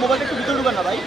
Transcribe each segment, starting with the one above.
মোবাইলটা একটু ভিতরে ঢুকান না ভাই।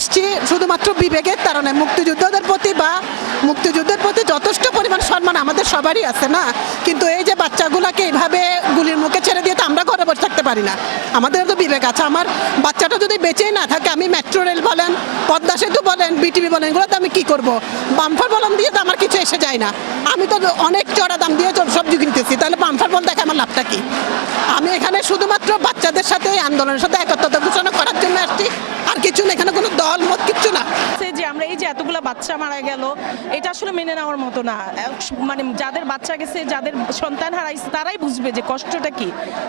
আসছি শুধুমাত্র বিবেকের কারণে। মুক্তিযুদ্ধের প্রতি যথেষ্ট পরিমাণ সম্মান আমাদের সবারই আছে না, কিন্তু এই যে বাচ্চাগুলোকে এইভাবে গুলির মুখে ছেড়ে দিয়ে তো আমরা ঘরে বসে থাকতে পারি না। আমাদের তো বিবেক আছে। আমার বাচ্চাটা যদি বেঁচেই না থাকে, আমি মেট্রো রেল বলেন, পদ্মা সেতু বলেন, বিটিভি বলেন, এগুলোতে আমি কি করব? বাম্পার বলন দিয়ে তো আমার কিছু এসে যায় না। আমি তো অনেক চড়া দাম দিয়ে সবজি কিনতেছি, তাহলে বাম্পার বল দেখে আমার লাভটা কি? আমি এখানে শুধুমাত্র বাচ্চাদের সাথে আন্দোলনের সাথে একত্রতা ঘোষণা করার জন্য আসছি, আর কিছু না। এখানে কোনো দল মত কিচ্ছু না। যে আমরা এই যে এতগুলো বাচ্চা মারা গেল, এটা আসলে মেনে নেওয়ার মতো না। মানে যাদের বাচ্চা গেছে, যাদের সন্তান হারাইছে, তারাই বুঝবে যে কষ্টটা কি।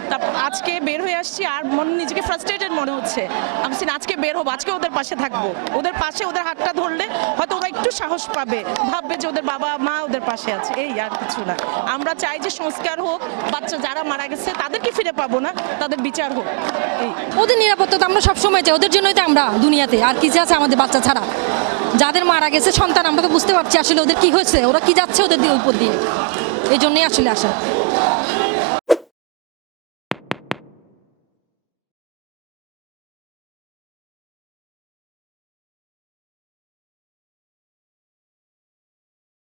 তা আজকে বের হয়ে আসছি, আর নিজেকে ফ্রাস্ট্রেটেড মনে হচ্ছে। আমি আজকে বের হবো, আজকে ওদের পাশে থাকবো, ওদের পাশে, ওদের হাতটা ধরলে হয়তো ওরা একটু সাহস পাবে, ভাববে যে ওদের বাবা মা ওদের পাশে আছে। এই আর কিছু না। আমরা চাই যে সংস্কার হোক, বাচ্চা যারা মারা গেছে তাদেরকে ফিরে পাবো না, তাদের বিচার হোক। এই ওদের নিরাপত্তা তো আমরা সবসময় চাই, ওদের জন্যই তো আমরা দুনিয়াতে। আর কিছু আছে আমাদের বাচ্চা ছাড়া? যাদের মারা গেছে সন্তান, আমরা তো বুঝতে পারছি আসলে ওদের কি হয়েছে, ওরা কি যাচ্ছে ওদের দিয়ে উপর দিয়ে। এই জন্যই আসলে আসা।